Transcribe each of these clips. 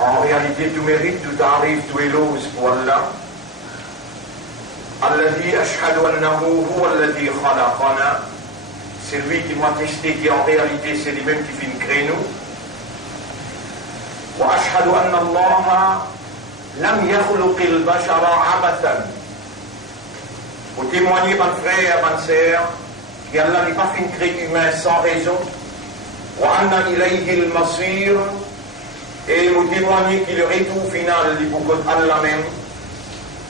En réalité, tout mérite, tout arrive, tout éloge pour Allah. Alladhi ashhadu annahu huwa alladhi khalaqana. C'est lui qui m'a testé, qui en réalité c'est lui-même qui fait créer nous. Wa ashhadu anna Allah lam yakhluq al-bashara abathan. Pour témoigner, mon frère, ma sœur, qu'Allah n'a pas fait créer humain sans raison. Wa anna ilayhi al-masir. Et nous témoigner qu'il le retour final du beaucoup d'Allah même.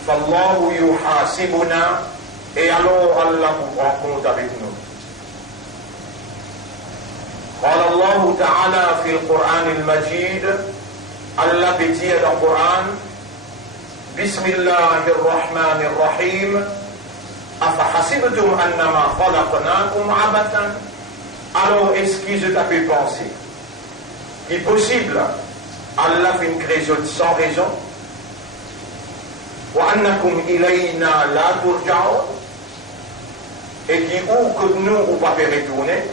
Fallahu yuhasibuna. Et alors Allah vous prend compte avec nous. قال الله تعالى في القرآن المجيد الله بيتيه القرآن بسم الله الرحمن الرحيم أفحسبتم أنما خلقناكم عبثا. Alors est-ce qu'ils ont pu penser qu'il est possible Allah fait une création sans raison وأنكم إلينا لا ترجعون et qui ou que nous ou pas peut retourner.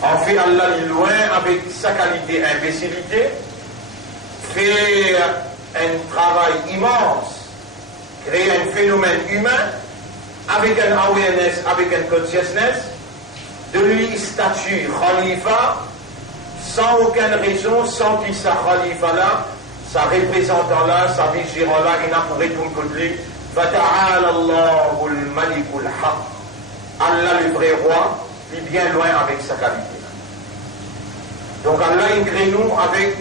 En fait, Allah est loin avec sa qualité imbécilité, fait un travail immense, créer un phénomène humain avec un awareness, avec un consciousness, de lui statut khalifa, sans aucune raison, sans qu'il sa khalifa là, sa représentant là, sa vigérant là, il n'a pour retourner contre lui. Fata'ala Allahu al-Malikul Haq. Allah le vrai roi, il est bien loin avec sa qualité. Donc Allah crée nous avec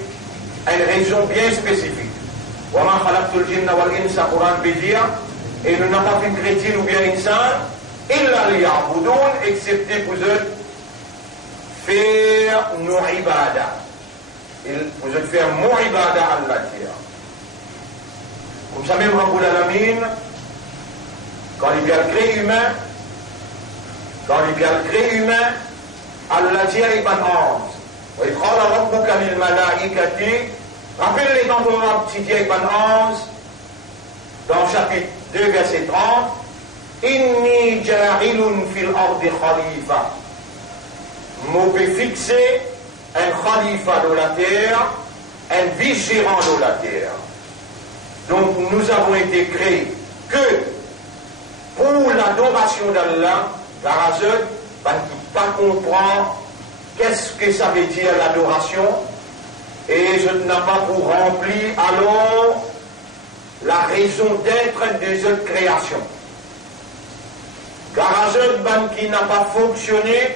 une raison bien spécifique. وَمَا خَلَقْتُ الْجِنَّ وَالْإِنسَ Quran peut dire, et nous n'avons pas fait chrétien ou bien insan, إِلَّا لِيَعْبُدُونَ, excepté pour eux faire nos ibadah. Vous êtes faire mon ibadah à Allah. Comme ça même Rabbul Alamin, quand il vient créer humain, Allah dit à Ibn Anz, وإذ قال ربك للملائكة, rappelez-les dans vos petits Ibn Anz, dans chapitre 2, verset 30, إني جاعل في الأرض خليفة. Mot peut fixer un khalifa de la terre, un vice-gérant de la terre. Donc nous avons été créés que pour l'adoration d'Allah, car ceux qui pas comprendre qu'est-ce que ça veut dire l'adoration, et je n'ai pas pour remplir alors la raison d'être des autres créations. Car ceux qui n'a pas fonctionné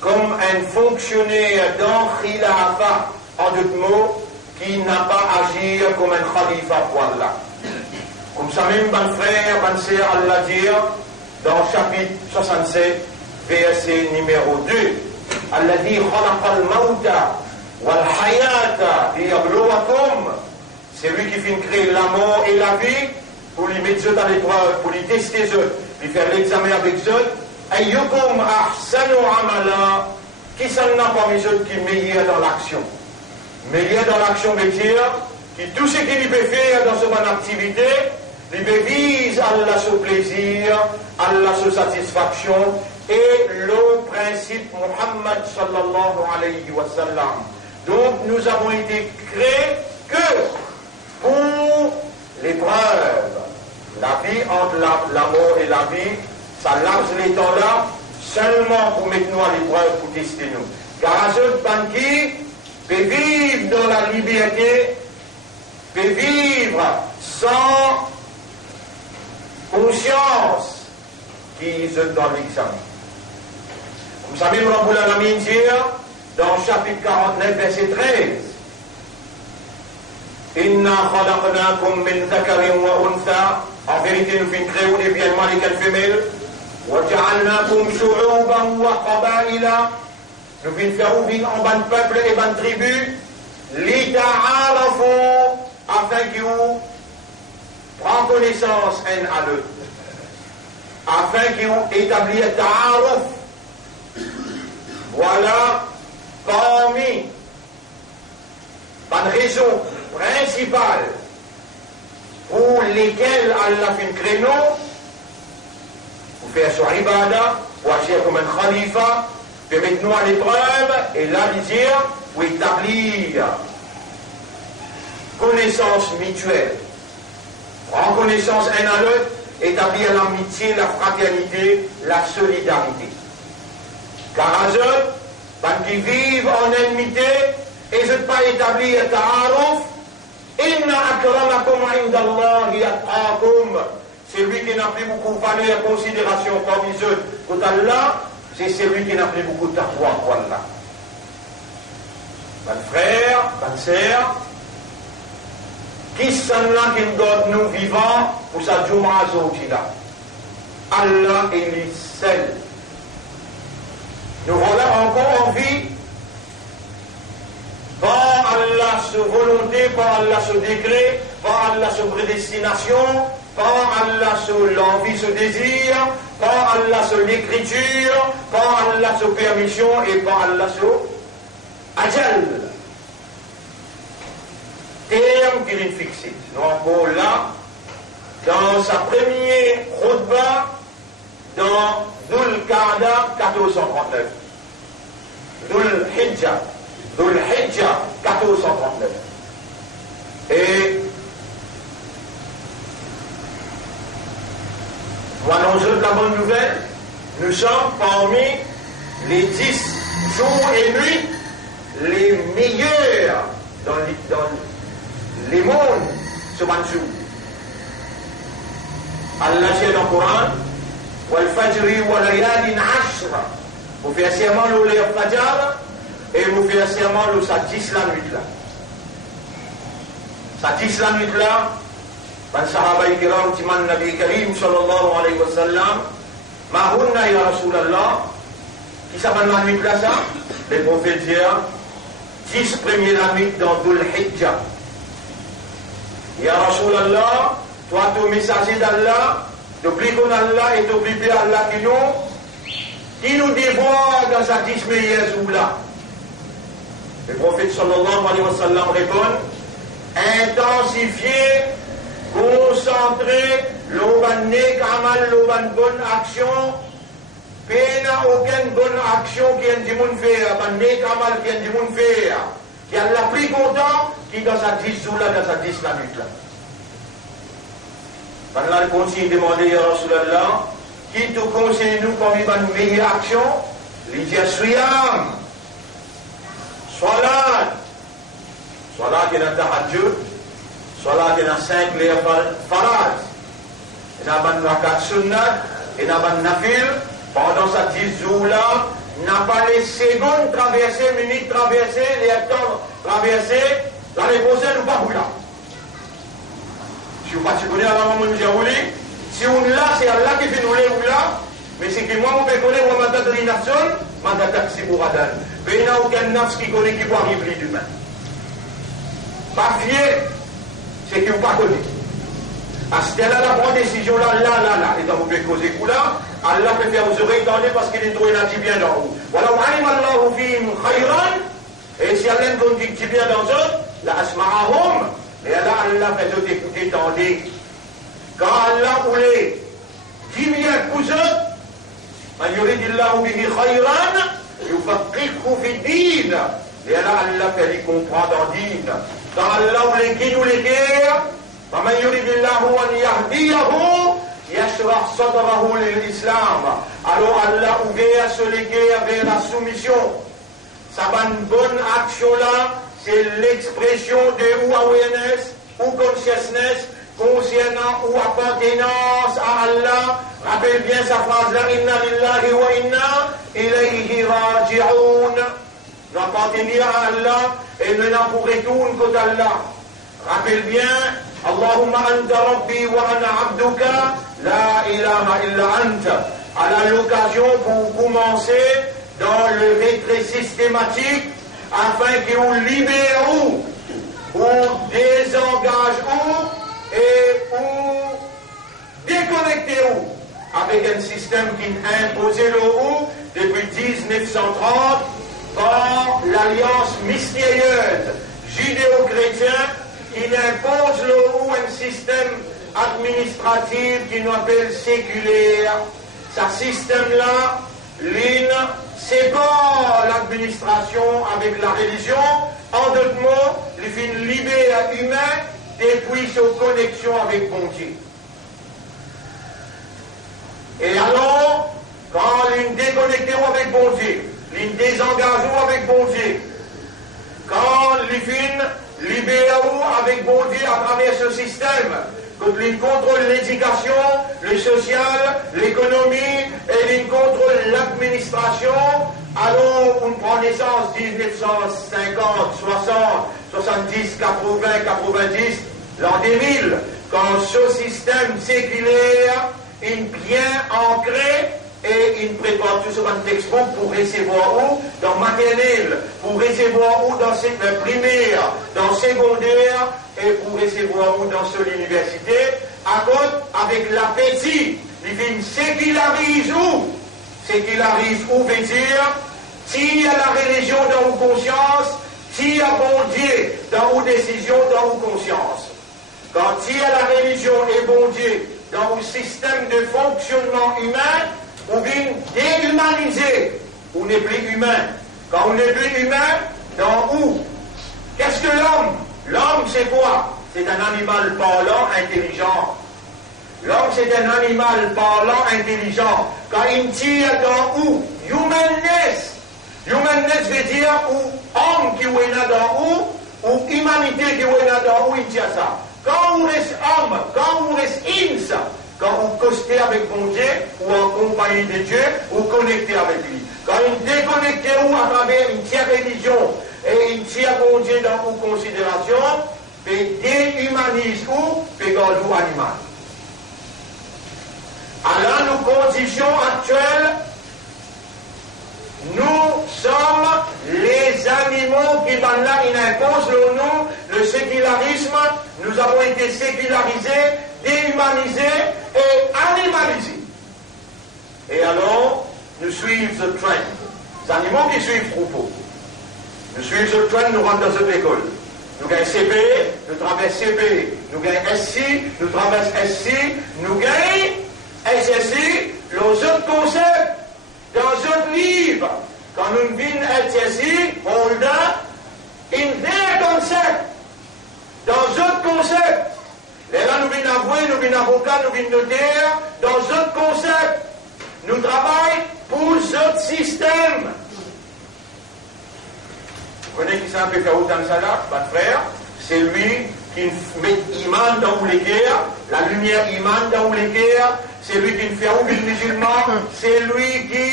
comme un fonctionnaire dans Khilafa, en d'autres mots, qui n'a pas agi comme un khalifa pour Allah. Comme ça même, mon frère, mon sœur, Allah dit dans chapitre 67, verset numéro 2, Allah dit khalaqa al-mauta wal-hayata liyabluwakum. C'est lui qui fait créer la mort et la vie pour les mettre à l'épreuve, pour les tester eux, puis faire l'examen avec eux. Ayyukum ahsanu amala, qui s'en n'a pas mis eux qui est meilleur dans l'action. Meilleur dans l'action métier, qui tout ce qu'il peut faire dans son activité, il peut vise Allah son plaisir, Allah sa satisfaction, et le principe Muhammad sallallahu alayhi wa sallam. Donc nous avons été créés que pour l'épreuve. La vie entre la mort et la vie, ça lance les temps là, seulement pour mettre nous à l'épreuve, pour tester nous. Car à ceux qui peut vivre dans la liberté, peut vivre sans conscience qui sont dans l'examen. Vous savez, Rabbul Alamin dit dans chapitre 49, verset 13, Inna khalaqnakum min dhakarin wa untha. En vérité, nous finissons créer des biens mâles et femelles. Wa ja'alnakum shu'uban wa qaba'ila. Nous finissons faire ouvrir en ban peuple et ban tribus. Li ta'arafu, afin que vous preniez connaissance un à l'autre. Afin que vous établissiez ta'aruf. Voilà, parmi la raison principale pour lesquelles Allah fait un créneau, pour faire son ibadah, pour agir comme un khalifa, pour mettre nous à l'épreuve, et là, il dit, pour établir connaissance mutuelle, en connaissance un à l'autre, établir l'amitié, la fraternité, la solidarité. Car à eux, qui vivent en ennemité, et je ne pas établir ta'aruf, inna akramakum indallahi atqakum. C'est lui qui n'a plus beaucoup valeur et considération parmi eux pour Allah, c'est celui qui n'a plus beaucoup de taqwa pour Allah. Mes frères, mes sœurs, qui sont là qui nous donnent nous vivants pour sa Jum'a Zawjila? Allah est le seul. Nous voilà encore en vie par Allah sa volonté, par Allah sa décret, par Allah sa prédestination, par Allah sa l'envie, ce désir, par Allah sa l'écriture, par Allah sa permission et par Allah sa ajal. Terme qu'il est fixé. Nous encore là, dans sa première khutbah, dans Dhul Qa'da 1439. Dhul Hijjah 1439. Et nous annonçons la bonne nouvelle, nous sommes parmi les 10 jours et nuits les meilleurs dans les mondes ce jour. Allah dit dans le Coran, wal fajri wa layalin ashra. Vous faites serment le fajr et vous faites serment le ça 10 la nuit là. Ça 10 la nuit là, ban sahaba kiram timan Nabi Karim sallallahu alayhi wa sallam, ma hunna ya Rasulallah, qui s'appelle la nuit là ça? Les prophètes disent 10 premiers la nuit dans Dhul Hijjah. Ya Rasulallah, toi, ton messager d'Allah, t'oublies qu'on Allah et t'oublies Allah qui nous dévoile dans sa 10 meilleures jours-là. Le prophète sallallahu alayhi wa sallam répond, intensifier, concentrer, l'oban amal, l'oban bonne action, pena aucune bonne action qui est du monde faire, ban nek amal qui est du monde faire, qui a la plus content, qui dans sa 10 jours-là, dans sa 10 la nuit là. Allah continue de demander à Rasulallah, qui te conseille nous parmi une meilleure action? Il dit Siyam, Salat qui est dans Tahajjud, Salat qui est dans 5 les farad, il y a une rakat sunnat, il y a une nafil, pendant ces 10 jours-là, n'a pas les secondes traversées, minutes traversées, les temps traversés, la réponse est nous pas là. Si vous connaissez à la maman nous si on là, c'est Allah qui fait nous les ou là, mais c'est que moi, on peut connaître, moi, ma date de nafson, ma date de bouradan. Mais il n'y a aucun nafs qui connaît qui peut arriver demain. Pas fier, c'est que vous ne pas connaissez. À ce là la prendre décision là, et donc vous pouvez causer coup là, Allah peut faire vous oreilles tendez parce qu'il est trouvé là, dit bien dans vous. Voilà, Allah fihim khayran, et si Allah nous dit bien dans eux, la asma'ahum, et là, Allah fait tout écouter, tendez. Quand Allah voulait dire bien pour eux, man yuridillahu bihi khayran, yufaqihu fi din. Et là, Allah fait les comprendre en din. Quand Allah voulait guider nous les guerres, man yuridillahu an yahdiyahu, yashrah sadrahu l'islam. Alors Allah ouvert se léguer vers la soumission. Ça va une bonne action là. C'est l'expression de ou awareness, ou consciousness, concernant ou appartenance à Allah. Rappelle bien sa phrase là, inna lillahi wa inna ilayhi raji'un. Nous appartenir à Allah et nous n'en pour retourner qu'à Allah. Rappelle bien, Allahumma anta rabbi wa ana abduka, la ilaha illa anta. À l'occasion pour commencer dans le retrait systématique, afin que vous libérez ou désengagez et ou déconnectez avec un système qui imposé le depuis 1930 par l'alliance mystérieuse judéo-chrétienne qui impose un système administratif qui nous appelle séculaire. Ce système-là, c'est pas l'administration avec la religion, en d'autres mots, les fins libères humains depuis sa connexion avec bon Dieu. Et alors, quand l'une déconnecté avec bon Dieu, l'une désengagé avec bon Dieu, quand les fins libérées avec bon Dieu à travers ce système, quand l'une contrôle l'éducation, le social, l'économie, et l'une contrôle l'administration, alors on prend naissance 1950, 60, 70, 80, 90, l'an 2000, quand ce système séculaire est bien ancré et il prépare tout sur un textbook pour recevoir où dans maternelle, pour recevoir où dans primaire, dans secondaire et pour recevoir où dans l'université, à cause avec l'appétit, il sécularise où? Sécularise où veut dire, si à la religion dans vos consciences, si à bon Dieu dans vos décisions, dans vos consciences. Quand si à la religion et bon Dieu dans vos systèmes de fonctionnement humain, on vient déhumaniser, on n'est plus humain. Quand on n'est plus humain, dans où? Qu'est-ce que l'homme? L'homme c'est quoi? C'est un animal parlant, intelligent. L'homme c'est un animal parlant, intelligent. Quand il tire dans où? Humanness. Humanness veut dire où homme qui est là dans ou humanité qui est là dans où il tire ça. Quand on reste homme, quand on reste ins, quand on costé avec bon Dieu, ou en compagnie de Dieu, ou connecté avec lui. Quand on déconnecté ou à travers une tiers religion et une tiers bon Dieu dans vos considérations, et déhumanise ou fait nous animal. Alors nos conditions actuelles, nous sommes les animaux qui van là, ils imposent le nom, le sécularisme, nous avons été sécularisés, déhumanisés et animalisés. Et alors, nous suivons le train. Les animaux qui suivent le troupeau. Nous suivons le train, nous rentrons dans cette école. Nous gagnons CP, nous traversons CP. Nous gagnons SC, nous traversons SC. Nous gagnons SSI, les autres concepts. Dans un livre, quand nous venons à SSI, on a un vrai concept. Dans un concept. Et là, nous venons avouer, nous venons avocat, nous venons notaire. Dans un concept. Nous travaillons pour ce système. Vous connaissez qui c'est un peu chaos dans ça là, votre frère? C'est lui qui met iman dans les guerres, la lumière iman dans les guerres, c'est lui qui fait ouvrir les musulmans, c'est lui qui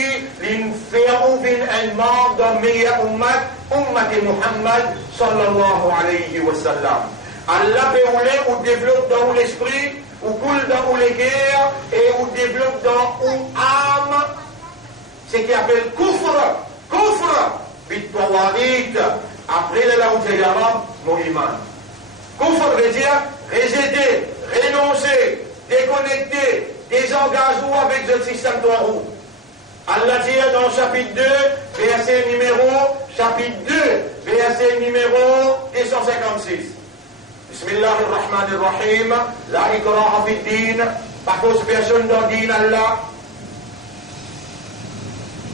fait ouvrir un membre dans le meilleur ummat de Muhammad sallallahu alayhi wa sallam. Allah peut ou développe dans l'esprit, ou coule dans les guerres, et ou développe dans l'âme, ce qu'il appelle kufr, bit-tawarit, après la langue arabe, mon iman. Kufr veut dire rejeter, renoncer, déconnecter, désengager avec le système de roue. Allah dit dans chapitre 2, verset numéro 256. Bismillahirrahmanirrahim. La ikraha fi din. Pas cause personne dans din Allah.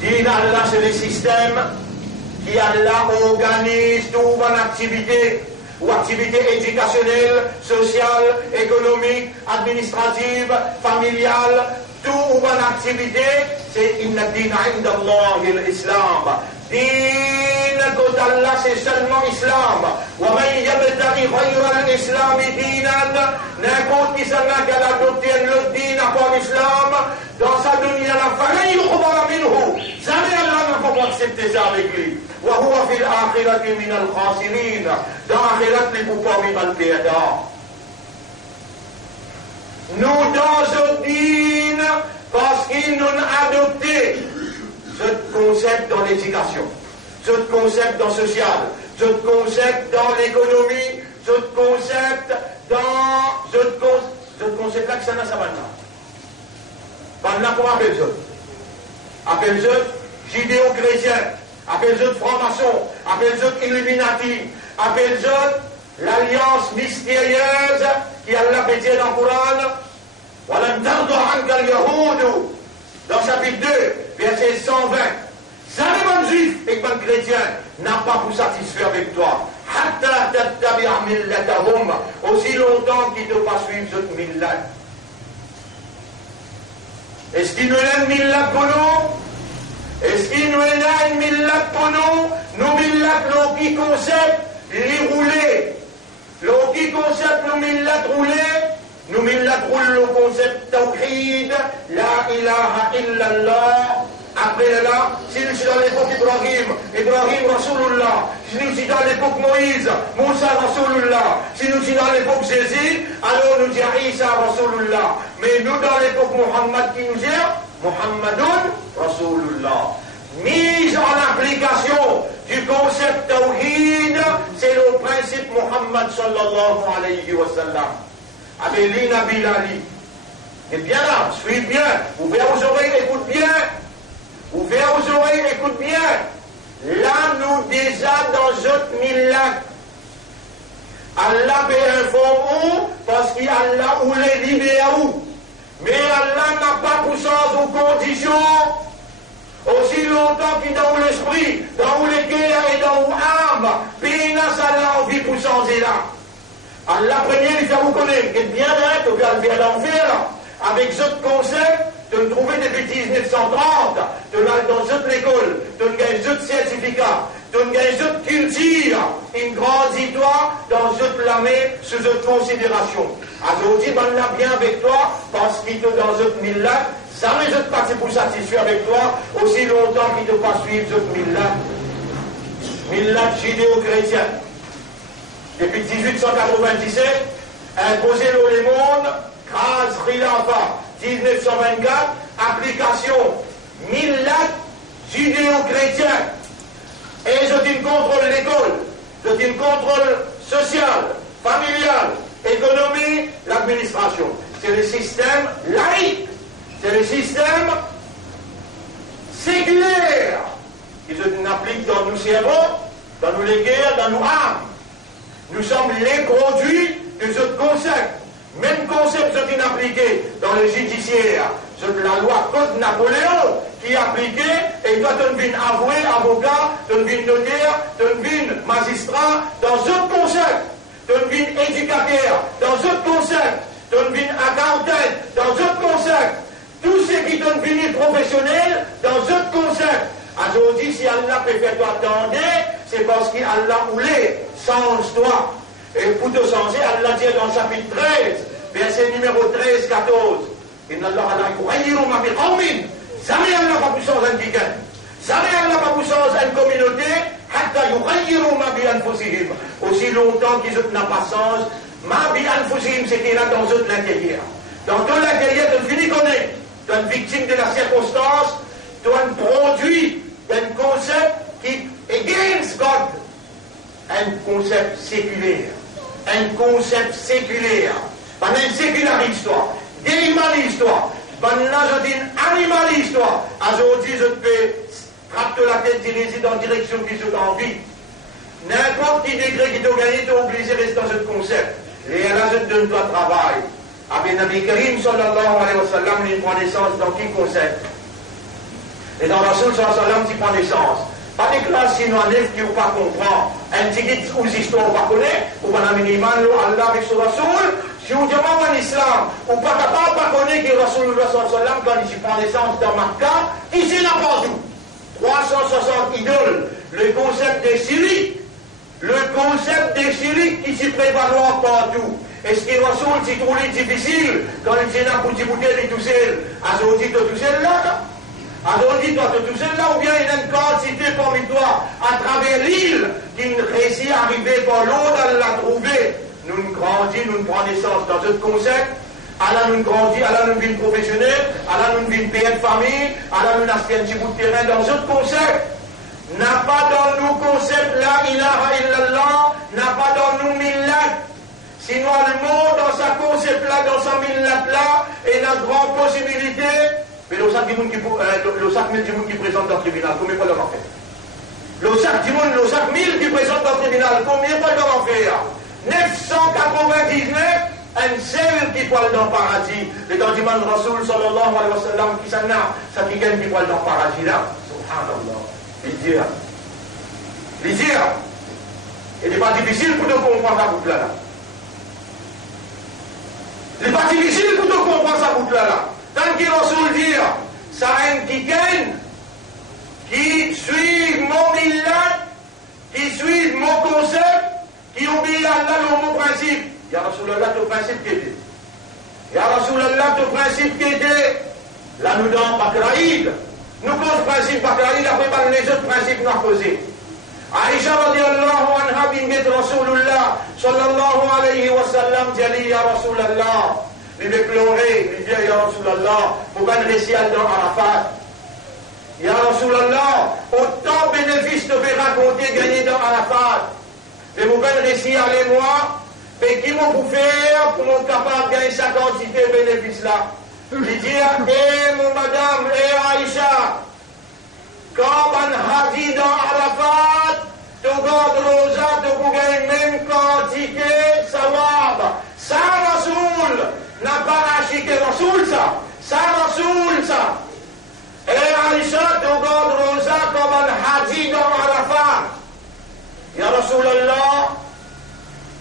Din Allah, c'est le système qui Allah organise toute une activité, ou activité éducationnelle, sociale, économique, administrative, familiale, toute une activité, c'est inna din inda Allah l'islam. Din côté Allah, c'est seulement islam. Wa man yabtaghi ghayra al-islam dinan, n'importe qui s'en a qu'à adopter le din à part l'islam, dans sa dunya la fala yukhbara minhu. Jamais Allah ne peut pas accepter ça avec lui. Wa huwa fil akhirati min al-khasirin. Dans l'akhirat, les pouvoirs vivent le pédard. Nous dans ce din, parce qu'ils nous ont adopté ce concept dans l'éducation, ce concept dans le social, ce concept dans l'économie, ce concept dans ce concept-là que ça n'a pas maintenant. Maintenant, comment appelle-je? Appelle-je judéo-chrétien, appelle-je franc-maçon, appelle-je illuminati, appelle-je l'alliance mystérieuse qui a l'appétit dans le Coran. Voilà, dans chapitre 2, verset 120. Ça, les bonnes juifs et les bonnes chrétiens n'a pas pour satisfaire avec toi. Aussi longtemps qu'ils ne pas suivre cette millat. Est-ce qu'il nous a une millat pour nous? Est-ce qu'il nous a une millat pour nous? Nous millat, l'on qui concept, les rouler. L'on qui concept, nous millat rouler. Nous millat roule le concept tawhid, la ilaha illallah. Après là, si nous sommes dans l'époque Ibrahim Rasulullah. Si nous sommes dans l'époque Moïse, Moussa Rasulullah. Si nous sommes dans l'époque Jésus, alors nous disons Isa Rasulullah. Mais nous dans l'époque Muhammad qui nous dit Muhammadun Rasulullah. Mise en application du concept Tawhid, c'est le principe Muhammad sallallahu alayhi wa sallam. Abelina Bilali. Et bien là, suis bien, ouvrez vos oreilles, écoute bien. Ouvrez vos oreilles, écoute bien. Là, nous déjà dans notre millat. Allah peut informer parce qu'Allah ou les libère où. Mais Allah n'a pas puissance aux conditions. Aussi longtemps qu'il dans l'esprit, dans les guerres et dans l'âme, puis Allah envie pour changer là. Allah premier, il fait vous connaître, qu'il bien là, tu vas bien l'enfer, avec ce concept. De nous trouver depuis 1930, de aller dans cette école, de nous gagner ce certificat, de nous gagner cette culture, une grande histoire dans cette lamée, sous cette considération. Aujourd'hui, on l'a bien avec toi, parce qu'il te dans cette millat, ça ne est pas pour satisfaire avec toi, aussi longtemps qu'il ne pas suivre cette millat judéo-chrétien. Depuis 1897, imposé dans le monde, grâce Khilafa. 1924, application millat judéo-chrétien. Et je dis contrôle l'école, je dis contrôle social, familial, économie, l'administration. C'est le système laïque, c'est le système séculaire qui se applique dans nos cerveaux, dans nos guerres, dans nos âmes. Nous sommes les produits de ce concept. Même concept est appliqué dans le judiciaire. La loi Code Napoléon qui est appliquée et toi tu deviens avoué, avocat, tu deviens notaire, tu deviens magistrat dans ce concept. Tu deviens éducateur dans ce concept. Tu deviens accountant dans ce concept. Tout ce qui te devient professionnel dans ce concept. Aujourd'hui, si Allah peut faire toi attendre, c'est parce qu'Allah voulait, change-toi. Et pour te changer, Allah dit dans le chapitre 13, verset numéro 13-14, Inna Allah la yughayyiru ma biqawmin. Jamais Allah n'a pas pu changer un quelqu'un. Jamais Allah n'a pas pu changer une communauté, hatta yughayyiru ma bi anfusihim. Aussi longtemps qu'ils n'ont pas changé, ma bi anfusihim, c'est qu'il y a dans eux l'intérieur. Dans tout l'intérieur, tu finis connaître, tu es une victime de la circonstance, tu es un produit d'un concept qui est against God. Un concept séculaire. Un concept séculaire. Pas un séculariste, toi. Déhumaniste, toi. Pas un animaliste, toi. Aujourd'hui, je peux frapper la tête dirigée dans la direction qui se envie. N'importe qui degré qui t'a gagné, tu es obligé de rester dans ce concept. Et là, je te donne toi travail. Avec Nabi Karim, sallallahu alayhi wa sallam, il prend naissance dans quel concept? Et dans Rasul, sallallahu alayhi wa sallam, tu prends naissance. Pas des classes sinon un élève qui ne pas comprendre. Un petit guide aux histoires ou pas connaître, ou pas un minimum, Allah avec son Rasoul. Si vous dites en islam, ou pas capable de connaître que Rasulullah sallallahu alayhi wa sallam, quand il prend naissance dans Makkah, il s'est n'importe où. 360 idoles. Le concept des Syriques. Le concept des Syriques qui s'y prévaloir partout. Est-ce que Rasoul s'y trouve difficile quand il s'est n'a pour bouteille tout seul? Aujourd'hui, tout seul là? Alors dis-toi, tout seul là, ou bien il y a une quantité parmi toi, à travers l'île, qui ne réussit à arriver par l'autre, à la trouver. Nous grandissons, nous prenons naissance dans ce concept. Allah nous grandit, Allah nous vit professionnel, Allah nous vit père de famille, Allah nous a fait un petit bout de terrain dans ce concept. N'a pas dans nous concept la ilaha illallah, n'a pas dans nous millat. Sinon le monde dans sa concept là, dans sa millat là, est la grande possibilité. Mais le sac du monde qui présente dans le tribunal, combien de fois leur en fait? Le sac du monde, le sac 1000 qui présente dans le tribunal, combien de fois leur en fait? 999, un seul qui poil dans le paradis. Le temps du Rasoul sallallahu alayhi wa sallam, qui s'en a, ça qui gagne qui poil dans le paradis là. Subhanallah. Il dit, il n'est pas difficile pour nous comprendre sa boucle là. Il n'est pas difficile pour nous comprendre sa boucle là. Tant qu'il Rasoul dit, ça a un qui suit mon millat, qui suit mon concept, qui obéit à Allah dans mon principe. Ya Rasulallah, ton principe qui était. Ya Rasulallah, ton principe qui était. Là, nous dans Bakraïd. Nous cause principe Bakraïd, après par les autres principes nous poser. Aïcha radiallahu anha binget Rasulullah sallallahu alayhi wa sallam dit ya Rasulallah. Il veut pleurer, il dit ya Rasulallah, pour pas réussir dans Arafat. Ya Rasulallah, autant bénéfices te fait raconter gagner dans Arafat. Mais vous pouvez réussir les mois, mais qui m'ont pour faire pour m'être capable de gagner sa quantité de bénéfices là. Il dit, mon madame, Aïcha, quand on a dit dans Arafat, tu gardes rosa, tu peux gagner même quantité, sawab. Ça, Rasoul, n'a pas acheté Rasoul, ça. Ça, Rasoul, ça. Aïcha, tu gardes rosa, comme on a dit dans Arafat. Ya Rasulallah,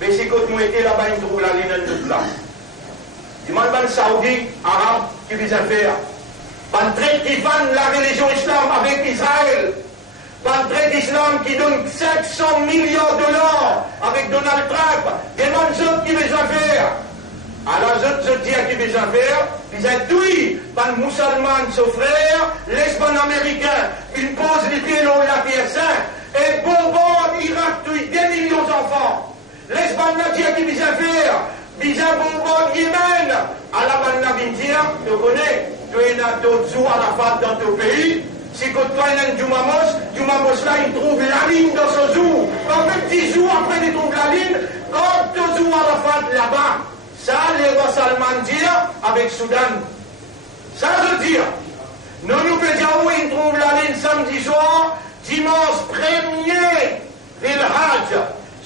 mais si quand nous étions là-bas, nous trouvons la ligne de là. Demande ban Saoudi, arabe, qui vise à faire. Ban traite qui vend la religion islam avec Israël. Ban traite islam qui donne 700 millions de dollars avec Donald Trump. Demande ceux qui vise à faire. Alors, je dis à qui vise à faire, ils ont ban musulman, son frère, les ban américains, ils posent les pieds dans la pierre sainte. Et bombardent Irak, tue des millions d'enfants. Les ban qui vise à faire. Déjà bombardent Yémen. À la banna bintia, tu connais, tu es d'autres jours à la fin dans ton pays. Si quand toi il y a un Jumamos là, il trouve la ligne dans ce jour. Pas même 10 jours après, il trouve la ligne. Quand tu joues à la fin là-bas, ça, les rois Salman dire avec Soudan. Ça, je dis. Nous nous faisons où il trouve la ligne samedi soir, dimanche 1er, Vil Hajj.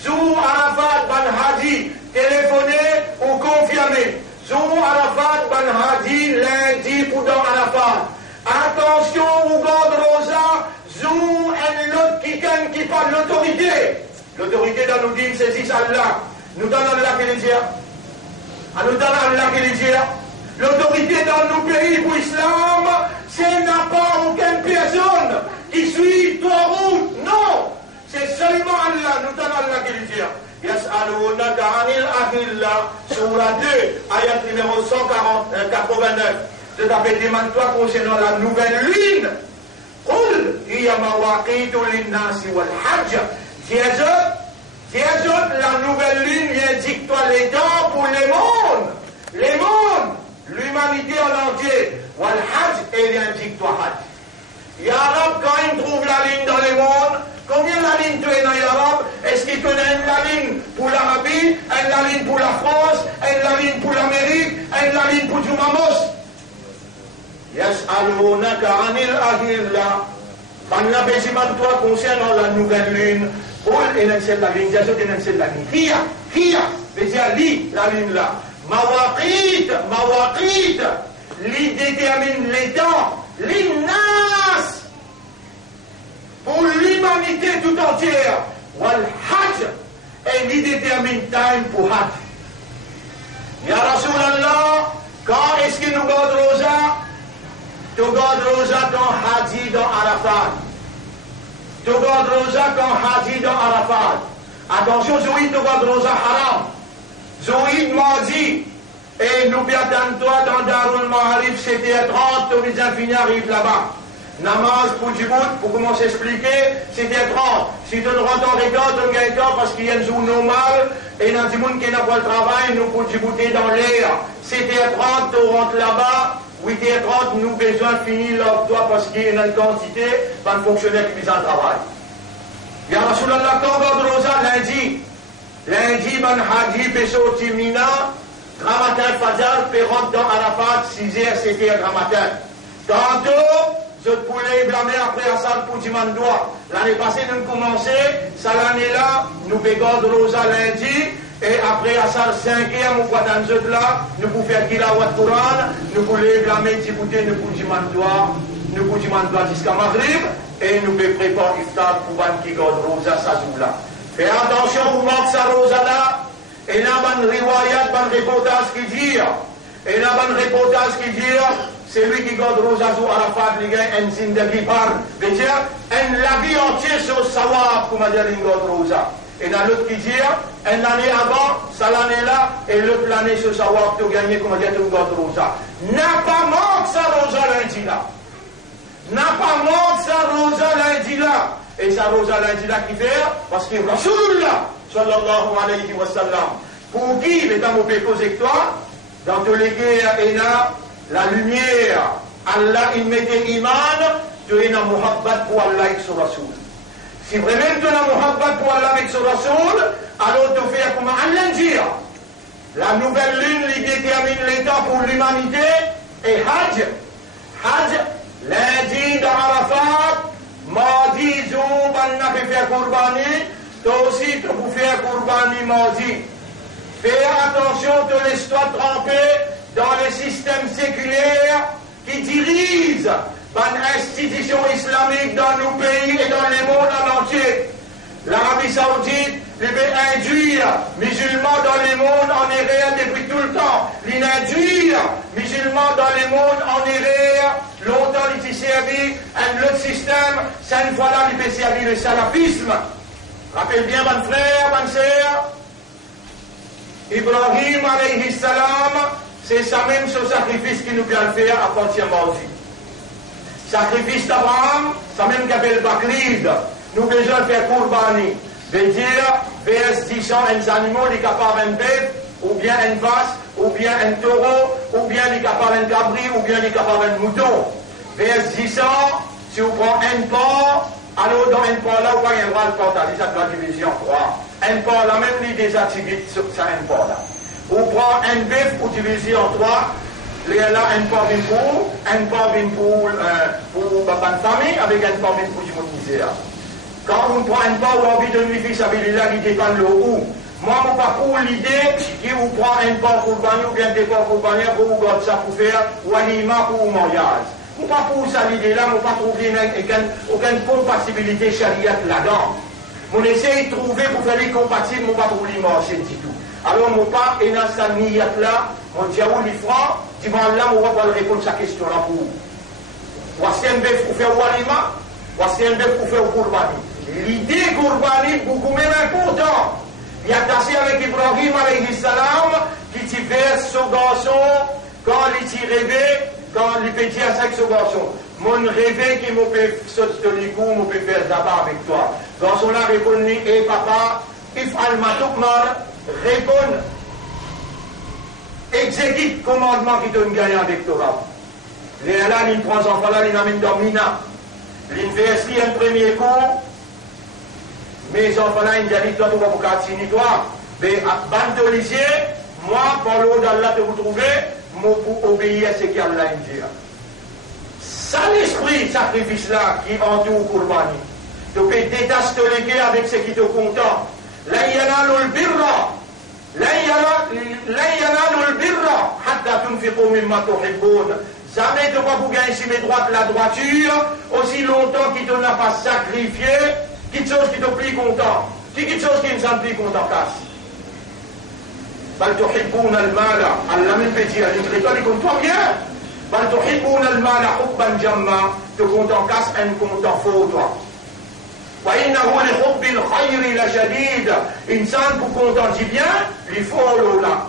Zou Arafat Ban Hadi, téléphoné ou confirmé. Zou Arafat Ban Hadi, lundi pour dans Arafat. Attention, Ougande Rosa, Zou un autre qui parle l'autorité. L'autorité dans nous dit, c'est Allah. Nous donnons Allah qui le dit. Nous donnons Allah qui le dit. L'autorité dans nos pays pour l'islam, c'est n'a pas aucune personne qui suit trois routes. Non! C'est seulement Allah, nous donnons Allah qui le dit. Yas'alunaka anil ahilla, surah 2, ayat numéro 189. Je t'appelle, demande-toi concernant la nouvelle lune. Qul hiya mawaqitu linnasi wal hajj. Dis-je, la nouvelle lune indique-toi les temps pour les mondes. Les mondes, l'humanité en entier. Wal hajj, et il indique-toi hajj. Ya Rab, quand il trouve la ligne dans les mondes, combien la ligne tu es dans l'Arabe? Est-ce qu'il connaît la ligne pour l'Arabie, la ligne pour la France, la ligne pour l'Amérique, la ligne pour Jumamos? Yas'alunaka anil ahilla. Panna toi concernant la nouvelle lune. Paul est dans la ligne, Jésus est dans la ligne. Hier, lis la ligne là. Mawaqit, li détermine les temps, l'innas. Pour l'humanité tout entière, wal hajj, et il détermine time pour hajj. Ya Rasulallah, quand est-ce qu'il nous garde rosa? Tu gardes rosa quand hajj dans Arafat. Tu gardes rosa quand hajj dans Arafat. Attention, Zoïd, tu gardes rosa haram. Zoïd m'a dit, et nous toi dans Darul Maharif, c'était à 30, tu les infinis arrivent là-bas. Namaz pour Djibouti, pour commencer à expliquer, c'était 30. Si tu rentres en récolte, tu gagnes temps parce qu'il y a une zone normale, et dans Djibouti qui n'a pas le travail, nous pour Djibouti dans l'air. C'était 30, tu rentres là-bas, 8h30, nous besoin de finir l'emploi parce qu'il y a une quantité, pas de fonctionnaires qui visent un travail. Ya Rasulallah, quand on garde rosa lundi, ban Hadi, Peso, Timina, Gramatin, Fazal, Perrot dans Arafat, 6h, 7h, Gramatin. Tantôt, je pouvais blâmer après Assad pour Dimandoua. L'année passée, nous commençons, ça l'année-là, nous payons rosa lundi, et après Assad 5e, nous pouvons dans là, nous pouvons faire Kilawat Quran, nous pouvons blâmer Djibouti, nous pouvons Dimandoua. nous pouvons jusqu'à Maghrib, et nous pouvons préparer l'iftar pour un qui garde Rosa Sazoula. Fais attention, vous manquez sa Rosa là, et là, il y a un riwayat, un reportage qui dit, et là, un reportage qui dit, c'est lui qui garde Rosa Zou Arafat, il y a un zindagi par, c'est-à-dire, la vie entière sur le sawab, comme dire, il garde Rosa. Et dans l'autre qui dit, une année avant, ça l'année là, et l'autre l'année sur le sawab, tu gagnes, comme dire, tu garde Rosa. N'a pas manqué sa Rosa lundi là. N'a pas manqué sa Rosa lundi là. Et sa Rosa lundi là qui fait, parce que Rasulullah, sallallahu alayhi wa sallam, pour qui, les dames au pécosectoire, dans tous les guerres, et là, la lumière, Allah, il mettait iman, tu es dans muhabbat pour Allah et son Rasoul. Si vraiment tu es dans muhabbat pour Allah avec son Rasoul, alors tu fais comme Allah dit. La nouvelle lune, qui détermine l'état pour l'humanité, est Hajj. Hajj, lundi d'Arafat, mardi, Zoub, on a fait faire Kourbani, toi aussi tu peux faire Kourbani mardi. Fais attention, te laisse-toi tremper dans les systèmes séculaires qui dirigent l'institution islamique dans nos pays et dans le monde en entier. L'Arabie Saoudite, il veut induire musulmans dans le monde en erreur depuis tout le temps. Il induire musulmans dans le monde en erreur. Longtemps, il s'est servi un autre système. Cette fois-là, il peut servir le salafisme. Rappelle bien, mon frère, mon sœur, Ibrahim alayhi salam, c'est ça même ce sacrifice qui nous vient faire à partir mardi. Sacrifice d'Abraham, ça même qu'appelle Bakrid. Nous besoin faire Kourbani. veut dire, vers 10 ans, un animal est capable d'un bœuf, ou bien une vache, ou bien un taureau, ou bien il est capable d'un cabri, ou bien il est capable d'un mouton. Vers 10 ans, si vous prenez un porc, alors dans un porc là, vous n'avez pas le droit de partager ça de la division 3. Un porc là, même lui déjà tiré sur ça, un porc là. Vous prenez un bœuf pour diviser en 3. Il y a là un porc pour, un porc pour une famille, avec un porc pour une misère. Quand vous prenez un porc, vous avez envie de lui faire là qui dépend de l'eau. Moi, je n'ai pas pour l'idée que vous prenez un porc pour le ou bien des porcs pour le pour vous garder ça pour faire, ou aliment pour le mariage. Je n'ai pas pour ça l'idée là, je n'ai pas trouvé aucune compatibilité charia là-dedans. Je essaie de trouver pour faire les compatibles, je n'ai pas pour les marcher du tout. Alors, mon père est dans sa niyat là, mon diable, il franc, tu vas là, on va pas répondre à cette question là pour vous. Voici un bœuf pour faire Walima, voici un bœuf pour faire Kourbani. L'idée Kourbani est beaucoup même important. Il est attaché avec Ibrahim alayhi salam, qui t'y verse ce garçon, quand il t'y rêvait, quand il peut dire avec ce garçon. Mon rêve qui m'a fait sauter les coups, m'a fait faire d'abord avec toi. Garçon là répond, eh papa, if al-matukmar, répond, exécute le commandement qui donne gagnant avec Torah. Les là, il prend son enfant là, il amène dans Mina. Il investit un premier coup. Mes enfants là, ils disent, toi, tu vas vous casser, toi. Mais, bande de lycée, moi, par l'eau d'Allah de vous trouver, moi, pour obéir à ce qu'Allah dit. Ça, l'esprit, sacrifice là, qui entoure Kourbani. Tu peux détacher les guerres avec ce qui te content. Là, il y en a l'ulbirra. Jamais de pas vous gagner si mes droites la droiture, aussi longtemps qu'il ne n'a pas sacrifié, quelque chose qui te plie content, quelque chose qui ne s'en plie content casse. Bal tuhibbuna al-mala, Allah même peut dire, il compte toi bien. Bal tuhibbuna al-mala hubban jamma, te content casse, un content faux toi. وإنه لحب الخير لشديد. Insan pour contenter bien, il faut là.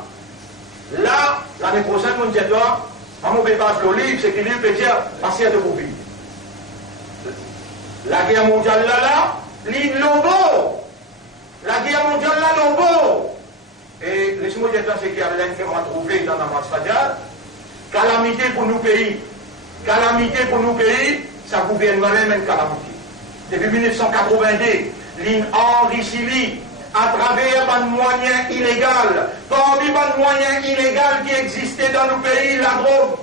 Là, l'année prochaine, mon dit toi, à mon bébage le livre, c'est qu'il peut dire, passer de vous. La guerre mondiale là, l'île Lobo. La guerre mondiale là, Lobo. Et laissez-moi dire c'est qu'il y a l'un qui m'a trouvé dans la masse fadiale. Calamité pour nos pays. Calamité pour nos pays, ça gouverne même une calamité. Depuis 1982, l'enrichissement à travers un moyen illégal. Parmi les moyens illégaux qui existaient dans nos pays, la drogue.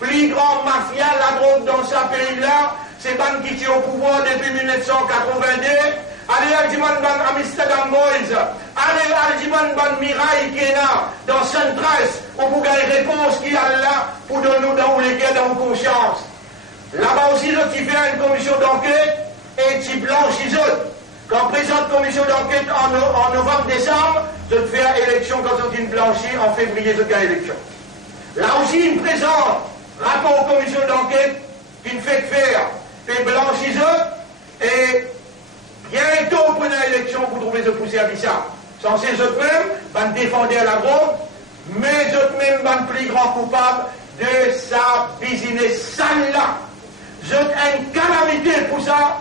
Plus grande mafia, la drogue dans ce pays-là, c'est ban qui est au pouvoir depuis 1982. Allez, Aljiman ban Amsterdam Boys. Allez, Aljiman ban Mirail qui est là, dans Saint-Tresse, où vous avez réponse qui est là, pour donner nous dans les gars dans conscience. Là-bas aussi, tu fais une commission d'enquête et tu blanchis autres. Quand présente commission d'enquête en novembre-décembre, je te fais une élection quand tu une blanchie en février, je fais une élection. Là aussi, une présente rapport aux commissions d'enquête qui ne fait que faire, fait blanchis autres et bientôt pour une élection pour trouver ce poussé à Bissa. Sans ces autres même, van défendre la drogue, mais autres même van plus grand coupable de sa business sale là. Je une calamité pour ça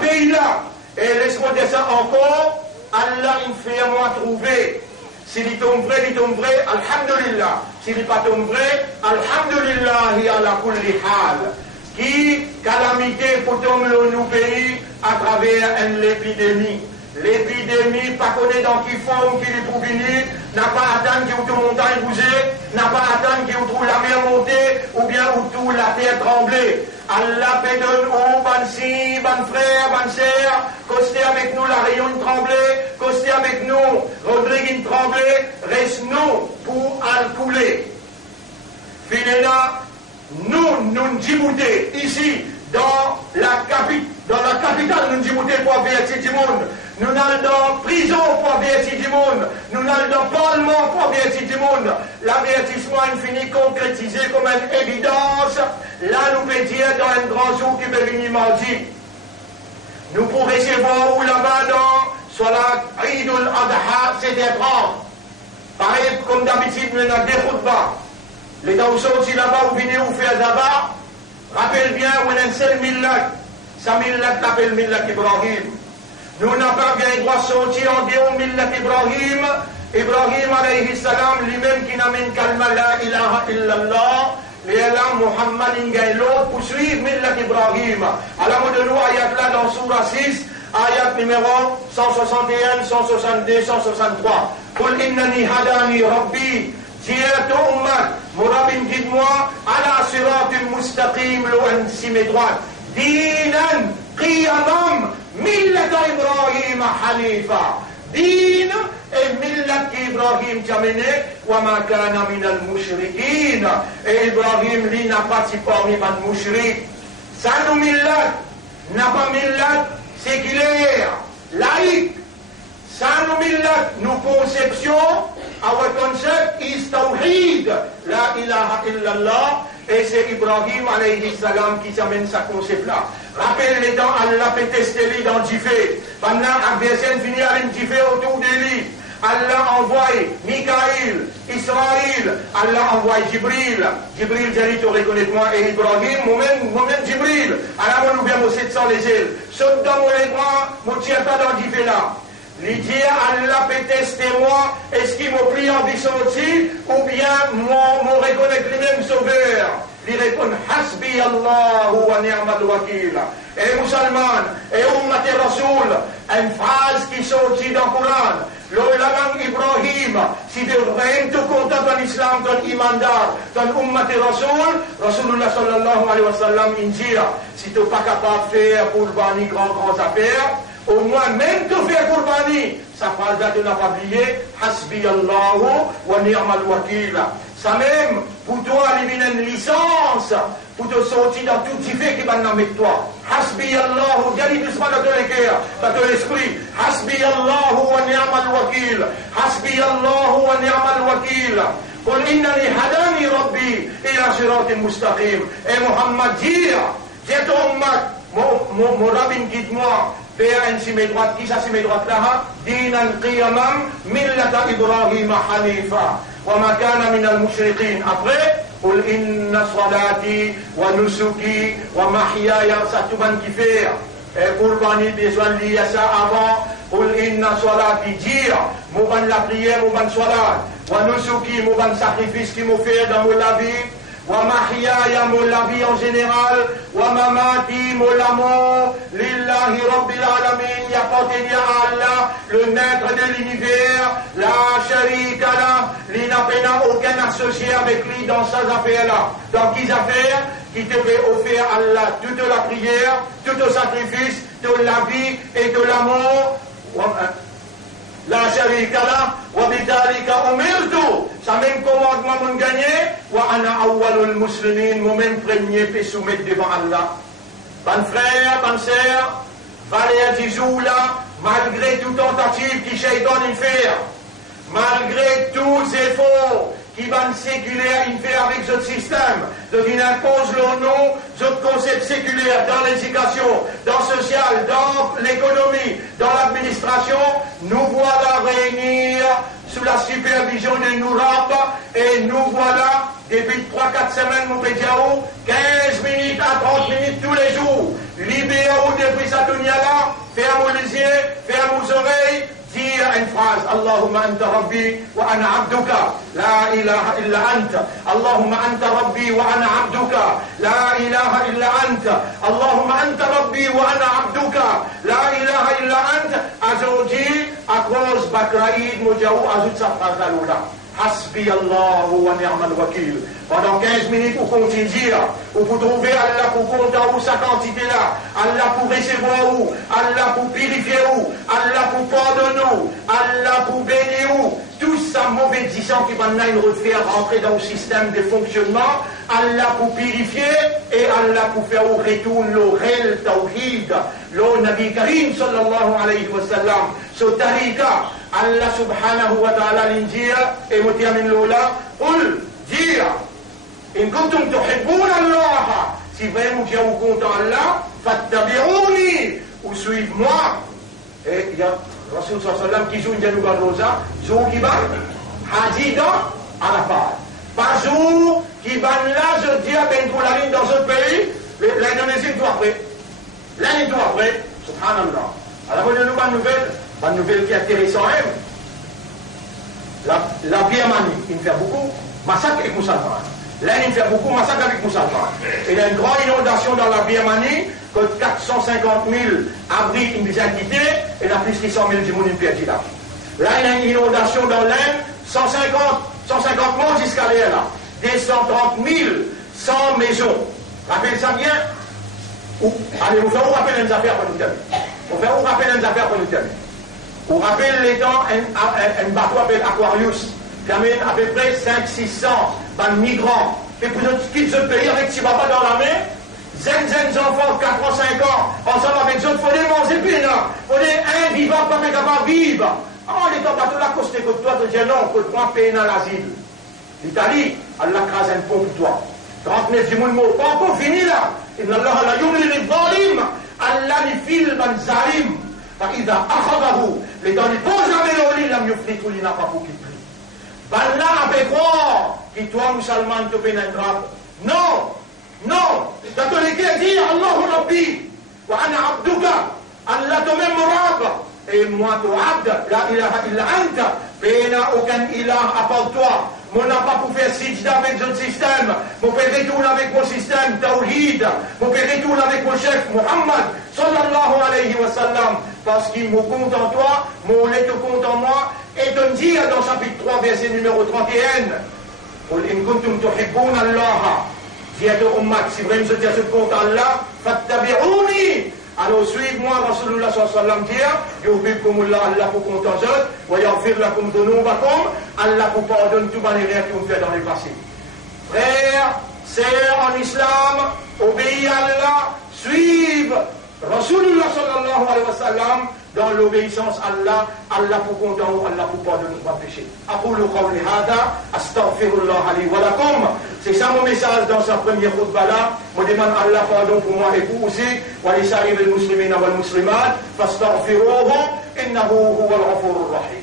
pays-là. Et laisse-moi dire ça encore, Allah il fait moi trouver. S'il tombe vrai, alhamdulillah. S'il n'est pas tombe vrai, alhamdulillah, ala kulli hal. Qui calamité pour tomber dans nos pays à travers une épidémie. L'épidémie, pas connaître dans qui forme, qui est pour venir, n'a pas atteint qui tout montagne bouger, n'a pas atteint qui trouve la mer monter, ou bien où tout la terre trembler. Allah pédonne au ban si, ban frère, ban sœur, costez avec nous la rayon trembler, costez avec nous, Rodrigue trembler, reste nous pour al couler. Finéna, nous Djibouti, ici, dans la capitale, nous Djibouti pour avertir du monde. Nous allons dans la prison pour avertir du monde. Nous allons dans le parlement pour avertir du monde. L'avertissement est fini concrétisé comme une évidence. Là, nous pouvons dire dans un grand jour qui peut venir mardi. Nous pourrons recevoir où là-bas dans Salat Eid al-Adha, c'est 30. Pareil, comme d'habitude, nous avons des khutbahs. Les gens qui sont sortis là-bas, vous venez vous faire là-bas. Rappelle bien, on a un seul millat. Ça millat l'appelle millat Ibrahim. Nous n'avons pas bien droit de sortir en dehors millat Ibrahim. Ibrahim alayhi salam, lui-même qui n'amène kalma la ilaha illallah. Et là, Muhammad Ingaïlo poursuivre millat Ibrahim. Alors, de nous, ayat là dans Surah 6, ayat numéro 161, 162, 163. Qul innani hadani rabbi. Tiens, ummat, Mourabin, dites-moi, ala siratim mustaqim, l'on cime droite. Dinan, qiyamam, millata Ibrahim hanifa. Din et millat Ibrahim t'amené, wa ma kana min al-mushrikin. Et Ibrahim, lui, n'a pas si parmi man mushrik. Ça nous millat, n'a pas millat séculaire, laïque. Ça nous millat, nos conceptions. Our concept is Tawhid, la ilaha illallah, et c'est Ibrahim alayhi salam qui amène sa concept-là. Rappelle les temps, Allah peut tester lui dans Djifé. Pendant l'adversaire finit à l'Djifé autour de lui. Allah envoie Mikaïl, Israël, Allah envoie Jibril. Jibril dit, tu reconnais moi et Ibrahim, moi-même Jibril. Allah m'a ouvert mon 700 les ailes. Saute dans mon les bras, mon tient pas dans Djifé là. Il dit, Allah peut tester moi, est-ce qu'il m'a pris en vie sorti, ou bien mon reconnaître lui-même sauveur. Il répond, Hasbi Allah wa ni'mal wakil. Et musulman, et ummat Rasoul, une phrase qui sortit dans le Coran. La langue Ibrahim, si tu es tout content dans l'islam, dans l'imandar, dans l'ummat Rasoul, Rasulullah sallallahu alayhi wa sallam, il dit, si tu n'es pas capable de faire pour le bani grandes affaires, au moins, même te faire Qurbani, sa phrase là, tu n'as pas oublié, Hasbi Allahu wa ni'mal wakil. Ça même, pour toi, éliminer une licence, pour te sortir dans tout fait qui va avec toi. Hasbi Allahu, dis doucement dans ton cœur, dans ton esprit. Hasbi Allahu wa ni'mal wakil. Hasbi Allahu wa ni'mal wakil. قل إنني هداني ربي إلى صراط مستقيم. Et Muhammad dit, j'ai ton ummat, mon rabbin guide-moi. Vers un cime droite, qui ça cime droite là? Dinan qiyamam, millata Ibrahim hanifa. Wa ma kana min al-mushriqin. Après, qul inna salati wa nusuki wa mahyaya, ça tout ban qui fait. Et pour bani besoin de lier ça avant, qul inna salati dire, mouban la prière, mouban salat. Wa nusuki, mouban sacrifice qui m'a fait dans mon vie. Wa mahyaya, mon la vie en général, wa mamati, mon l'amour, lillahi rabbil alamin, y'appartient à Allah, le maître de l'univers, la sharika là, il n'a aucun associé avec lui dans ces affaires-là. Dans quelles affaires? Qui te fait offrir à Allah toute la prière, tout le sacrifice, toute la vie et de l'amour. La sharika là, wa bidalika umirtu. ça même commandement mon gagné, wa ana awwalul muslimin, moi-même premier peut soumettre devant Allah. Ban frère, ban sœur, valeur du jour là, malgré toute tentative qui shaitan il fait, malgré tous les efforts qui van séculaire il fait avec ce système, donc il impose le nom, ce concept séculaire dans l'éducation, dans le social, dans l'économie, dans l'administration, nous voilà réunir sous la supervision de Nourab et nous voilà depuis 3-4 semaines, mon pédiao, 15 minutes à 30 minutes tous les jours. Libérez-vous depuis cette là, fermez les yeux, fermez vos oreilles, dire une phrase, Allahumma anta rabbi wa ana abduka, la ilaha illa anta, Allahumma anta rabbi wa ana abduka, la ilaha illa anta, Allahumma anta rabbi wa ana abduka, la ilaha illa anta, azodi, à cause Bakraïd, Moudjaou, ajoute sa phrase là. Hasbi Allah wa ni'mal wakil. Pendant 15 minutes, vous continuez dire, vous trouvez Allah pour compter où sa quantité là, Allah pour recevoir où, Allah pour purifier où, Allah pour pardonner où, Allah pour bénir où. Tout ça, mauvais disant qui va nous refaire rentrer dans le système de fonctionnement, Allah pour purifier et Allah pour faire au retour l'orel tawhid, le Nabi Karim sallallahu alayhi wa sallam, so tarika, Allah subhanahu wa ta'ala l'indir et mutiamin lola, qul, dire, in kuntum tuhibbun Allah, si vraiment vous comptez Allah, fattabi'ouni, ou suivez-moi. Et il y a Rasul sallallahu alayhi wa sallam qui joue une janouba rosa, jour qui va, hadida, Arafat. Pas jour qui va là, je dis à Ben Koulaline dans ce pays, l'Indonésie doit après. L'année doit après, subhanallah. Alors, on a une nouvelle qui est intéressante. La Birmanie, il fait beaucoup, massacre avec Moussalman. Là, il fait beaucoup, massacre avec Moussalman. Il y a une grande inondation dans la Birmanie, que 450 000 abris une déjà quittés, et la plus de 100 000 du monde une perdu là. Là, il y a une inondation dans l'Inde, 150 morts jusqu'à là. Des 130 000, 100 maisons. Rappelez ça bien. Allez, vous faites où rappeler les affaires pour nous terminer. Vous faites où rappeler les affaires pour nous terminer. Vous rappelez les temps, un bateau appelé Aquarius, qui amène à peu près 500-600 migrants, et pour nous quitter ce pays avec si papa dans la mer, zen enfants, 4 ans, 5 ans, ensemble avec eux, il faut les manger puis là, il faut les invivants, pas capable de vivre. Oh, les temps, bateau la costé que toi, tu dis non, que toi, payer dans l'asile. L'Italie, elle a crasé un pont pour toi. 39 du monde mort, pas encore fini là. Inna Allah la yumli li zalim, Allah li film al zalim. فإذا أخذه لدون بوزا ملولي لم يفلتوا لنا ففوكي بلنا أبقوا qui toi musulman te pénétrera. Non, non, t'as te laissé dire Allahu Rabbi wa ana abduka, Allah te même Rab et moi tu abd, la ilaha illa anta, mais il n'y a aucun ilah à part toi. Mon n'a pas pour faire sijda avec notre système, mon père retourne avec mon système, Tawhid, mon père retourne avec mon chef, Muhammad, sallallahu alayhi wa sallam, parce qu'il me compte en toi, mon lait te compte en moi, et te dire dans chapitre 3, verset numéro 31, قل إن كنتم تحبون الله جاءت أمك si vraiment je tiens ce compte Allah فاتبعوني alors suivez-moi Rasulullah sallallahu alayhi wa sallam dire yuhibbukumullah Allah pour compte en eux wa yaghfir lakum dhunubakum Allah pour pardonner tout les erreurs que vous faites dans le passé. Frères, sœurs en islam, obéissez à Allah, suivez Rasulullah sallallahu alayhi wa sallam dans l'obéissance à Allah, Allah pour content, Allah pour pardonner nos péchés. Aqulu qawli hada, astaghfirullah li wa lakum. C'est ça mon message dans sa première khutbah là. Je demande Allah pardon pour moi et pour vous aussi. Wa li sa'ir al-muslimina wal muslimat, fastaghfiruhu innahu huwal ghafurur rahim.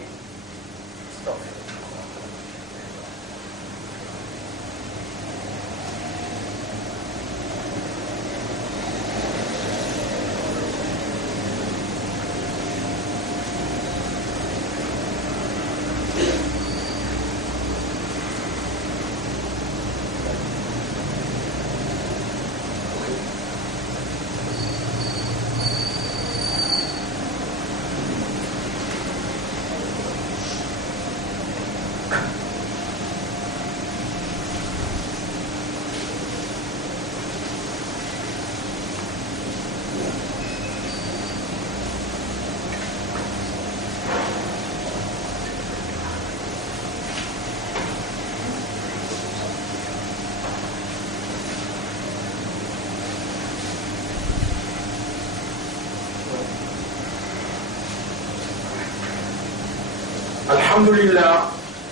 الحمد لله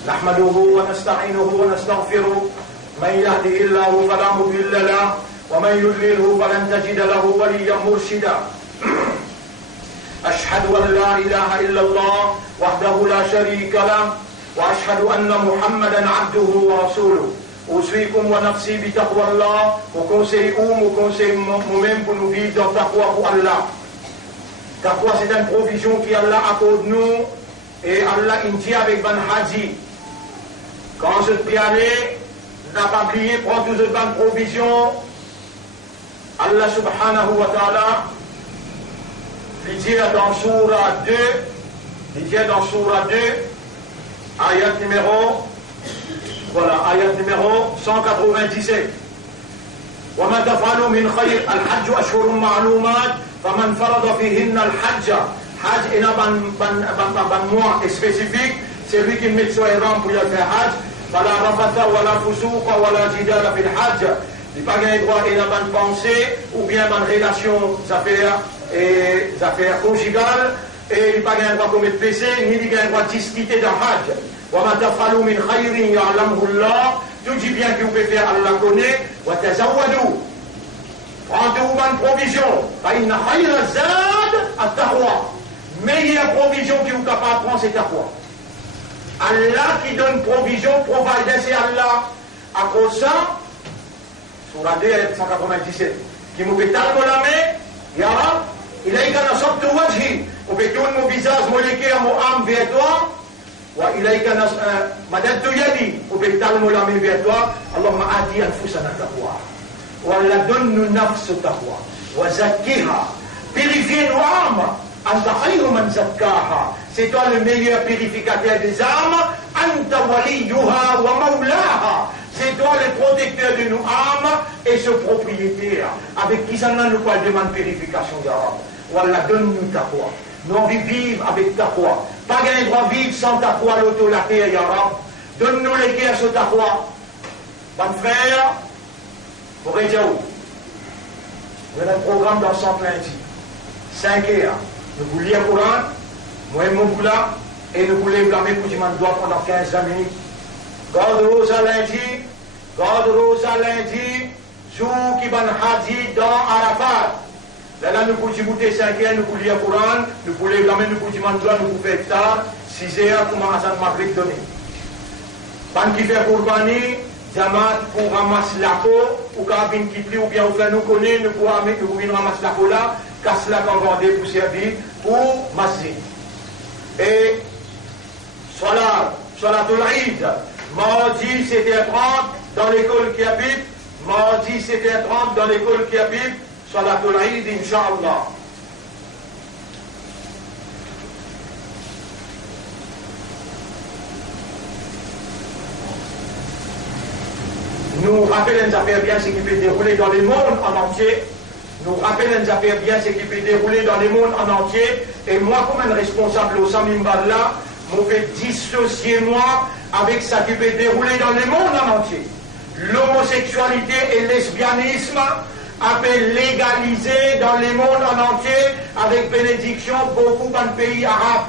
نحمده ونستعينه ونستغفره من يهده الله فلا مضل له ومن يضلله فلن تجد له وليا مرشدا أشهد أن لا إله إلا الله وحده لا شريك له وأشهد أن محمدا عبده ورسوله أوصيكم ونفسي بتقوى الله وconseille moi-même pour nous vivre dans taqwa pour Allah. Taqwa c'est une provision qui Allah accorde nous et Allah il dit avec Ban Haji quand je peux aller n'a pas oublié prendre toutes les bonnes provisions. Allah subhanahu wa ta'ala il dit dans Surah 2 ayat numéro 197 وما تفعلوا من خير الحج أشهر معلومات فمن فرض فيهن الحج حج est un mois spécifique c'est lui qui met sur les rangs pour y faire hajj فلا رفث ولا فسوق ولا جدال في الحج il n'y a pas de droit et une bonne pensée ou bien une relation affaires conjugales et il n'y a pas de droit de commettre péché ni il n'y a droit de discuter dans hajj وما تفعلوا من خير يعلمه الله tout dit bien que vous pouvez faire Allah connaît وتزودوا prends-vous bonne provision فإن خير الزاد التقوى meilleure provision que vous capable de prendre c'est taqwa. Allah qui donne provision provide c'est Allah à cause ça Surah 2 197 qui me fait talmo la main ya Rab ilayka nasabtu wajhi ou betourne mon visage mon équerre mon âme vers toi وإليك مددت يدي وبالتالي ملامي بيتوا اللهم آتي أنفسنا تقوى ولا دن نفس تقوى وزكيها purifier nos âmes أنت خير من زكاها c'est toi le meilleur purificateur des âmes أنت وليها ومولاها c'est toi le protecteur de nos âmes et ce propriétaire avec qui ça nous pas demande purification d'âme ولا دن تقوى nous on vivre avec taqwa. Pas gain droit vivre sans taqwa l'auto la terre, ya Rab. Donne-nous les guerres sur taqwa. Bon frère, pour dire où? Vous avez un programme dans 100 lundi. 5 heures. Nous vous lire le Coran, moi et mon boula, et nous voulons blâmer pour dire doigt pendant 15-20 minutes. Garde rose à lundi, jour qui van haji dans Arafat. Là, nous pouvons goûter 5 heures, nous pouvons lire le Coran, nous pouvons blâmer, nous pouvons demander, nous pouvons faire tard, 6 heures pour Hassan Maghrib donner. Pan qui fait Kourbani, Zamat pour ramasser la peau, ou Kabin qui plie, ou bien au fait nous connaît, nous pouvons ramasser la peau là, casse la cavande pour servir, pour masser. Et, Salatul Eid, mardi 7h30 dans l'école qui habite, mardi 7h30 dans l'école qui habite, Salatul Eid, Inch'Allah. Nous rappelons les affaires bien ce qui peut dérouler dans le monde en entier. Nous rappelons les affaires bien ce qui peut dérouler dans le monde en entier. Et moi, comme un responsable au Samimbar là, je vais dissocier moi avec ce qui peut dérouler dans le monde en entier. L'homosexualité et le lesbianisme a été légalisé dans le monde en entier avec bénédiction beaucoup dans le pays arabe.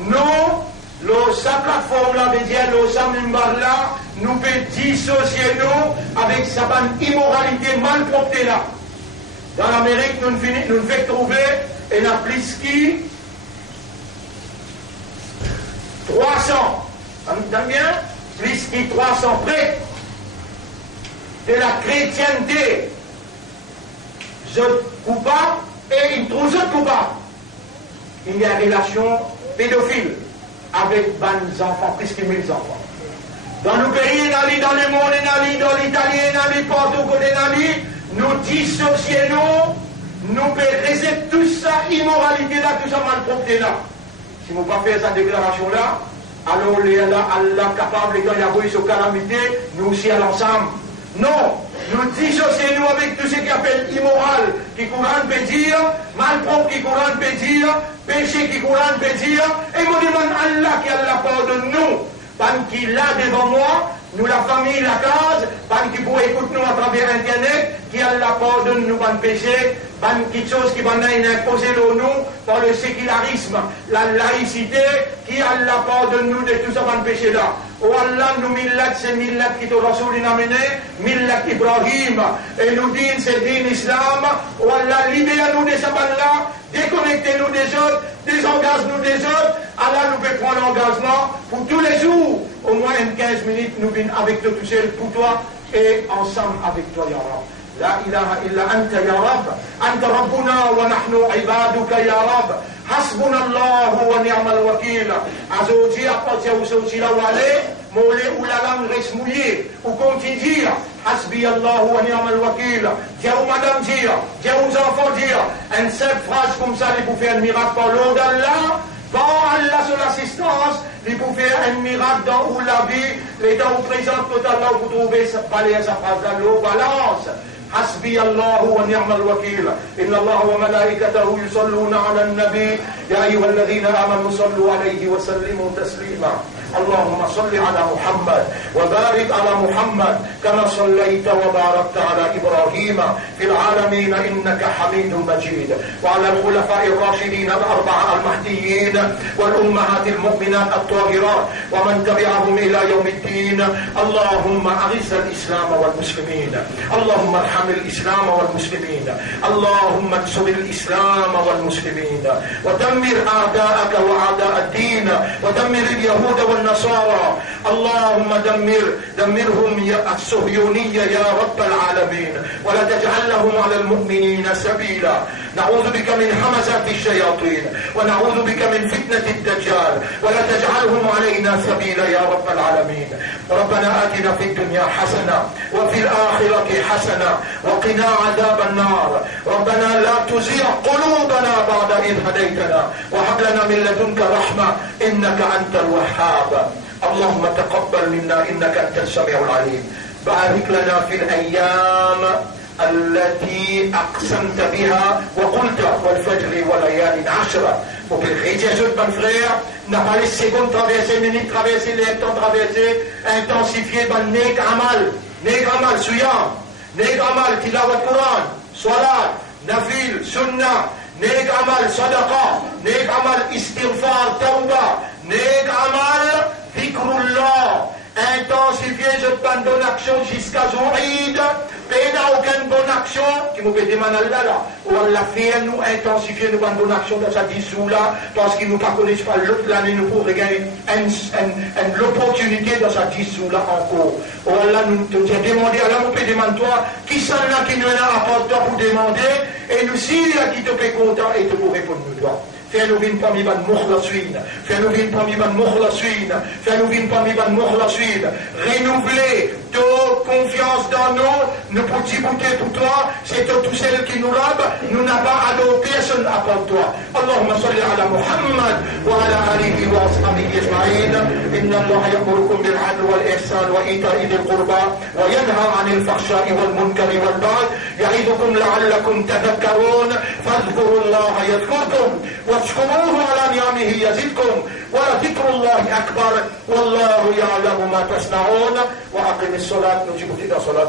Nous, sa plateforme là, veut dire le Samimbar là, nous peut dissocier nous avec sa bonne immoralité malpropre là. Dans l'Amérique, nous faisons trouver et n'a plus qui 300. T'entends bien? Plus qui 300 près de la chrétienté. Je coupable et une trouve coupable. Il y a une relation pédophile avec des enfants, plus que 1000 enfants. Dans nos pays, dans le monde, dans l'Italie, dans les partout côté, nous dissocions, nous perdons tout ça, immoralité là, tout ça malpropre là. Si nous ne pas faire cette déclaration là, alors Allah capable, quand il y a eu cette calamité, nous aussi à l'ensemble. Non, nous dissocions avec tout ce qui appelle immoral, qui Coran peut dire, malpropre qui Coran peut dire, péché qui Coran peut dire, et nous demandons Allah qui Allah pardonne nous. ban qui là devant moi, nous la famille, la case, ban qui pour écouter nous à travers Internet, qui a la pardonne nous ban péché, ban qui chose qui ban imposé nous par le sécularisme, la laïcité, qui a la pardonne nous de tout ça ban péché là. Oh Allah, nous millat, c'est millat qui te Rasoul a mené, millat Ibrahim, et nous dit c'est din islam, oh Allah, libère-nous de ça ban là, déconnectez-nous des autres, désengage-nous des autres. Allah nous peut prendre l'engagement pour tous les jours, au moins 15 minutes, nous venons avec toi tout seul pour toi et ensemble avec toi, Ya Rab. La ilaha illa anta ya Rab, anta rabbuna wa nahnu ibaduka ya Rab. Hasbuna Allah wa ni'mal wakil. Azoti appartient au sauti la wale, molé ou la langue reste mouillée, ou continue dire, Hasbi Allah wa ni'mal wakil. Dia ou madame dire, dia aux enfants dire, une seule phrase comme ça, il peut faire un miracle par l'eau d'Allah. Quand Allah sur l'assistance, il peut faire un miracle dans où la vie, les dents présentes totalement, vous trouvez sa phrase dans l'eau, balance. حسبي الله ونعم الوكيل إن الله وملائكته يصلون على النبي يا أيها الذين آمنوا صلوا عليه وسلموا تسليما اللهم صل على محمد وبارك على محمد كما صليت وباركت على إبراهيم في العالمين إنك حميد مجيد وعلى الخلفاء الراشدين الأربعة المهديين والأمهات المؤمنات الطاهرات ومن تبعهم إلى يوم الدين اللهم أعز الإسلام والمسلمين اللهم ارحم الإسلام والمسلمين اللهم انصر الإسلام والمسلمين ودمر أعداءك وأعداء الدين ودمر اليهود والنصارى اللهم دمرهم يا الصهيونية يا رب العالمين ولا تجعل لهم على المؤمنين سبيلا نعوذ بك من همزات الشياطين ونعوذ بك من فتنة الدجال ولا تجعلهم علينا سبيلا يا رب العالمين ربنا آتنا في الدنيا حسنة وفي الآخرة حسنة وقنا عذاب النار ربنا لا تزيغ قلوبنا بعد إذ هديتنا وهب لنا من لدنك رحمة إنك أنت الوهاب اللهم تقبل منا إنك أنت السميع العليم بارك لنا في الأيام التي أقسمت بها وقلت والفجر وليال عشرة وبالخير يا mon frère n'a pas les secondes traversées, minutes traversées, les temps traversés, intensifié par Neg Amal, Souyam, Neg Amal, Tilawat Quran, Salat, Nafil, Sunnah, Neg Amal, Sadaqa, Neg Amal, Istighfar, Tawbah, Neg Amal, Dhikrullah, intensifier cette bonne action jusqu'à Zouride, et n'a aucune bonne action, qui nous peut demander là, ou Allah fait nous intensifier nos bonnes actions dans sa dissous là, parce qu'ils nous ne connaissent pas l'autre l'année, nous pourrons gagner l'opportunité dans sa dissous là encore. Ou Allah nous te demander, alors nous peut demander toi, qui sont là qui nous a apporté pour demander, et nous si là qui te fait content et te pour répondre nous toi. Fais-nous vivre parmi ban mukhlaswin, fais-nous vivre parmi ban mukhlaswin, fais-nous vivre parmi ban mukhlaswin. Renouveler toute confiance dans nous petits bouquets pour toi, c'est tout celle qui nous robe, nous n'a pas adopté personne à part toi. Allahumma salli ala Muhammad wa ala alihi wa ashabihi ajma'in. Inna Allah ya'murukum bil 'adli wal ihsan wa ita'i dhil qurba wa yanha 'anil fahsha'i wal munkari wal baghi ya'idukum la'allakum tadhakkarun fadhkuru Allah yadhkurkum واشكروه على نعمه يزدكم ولذكر الله أكبر والله يعلم ما تصنعون وأقم الصلاة نجيب إلى صلاة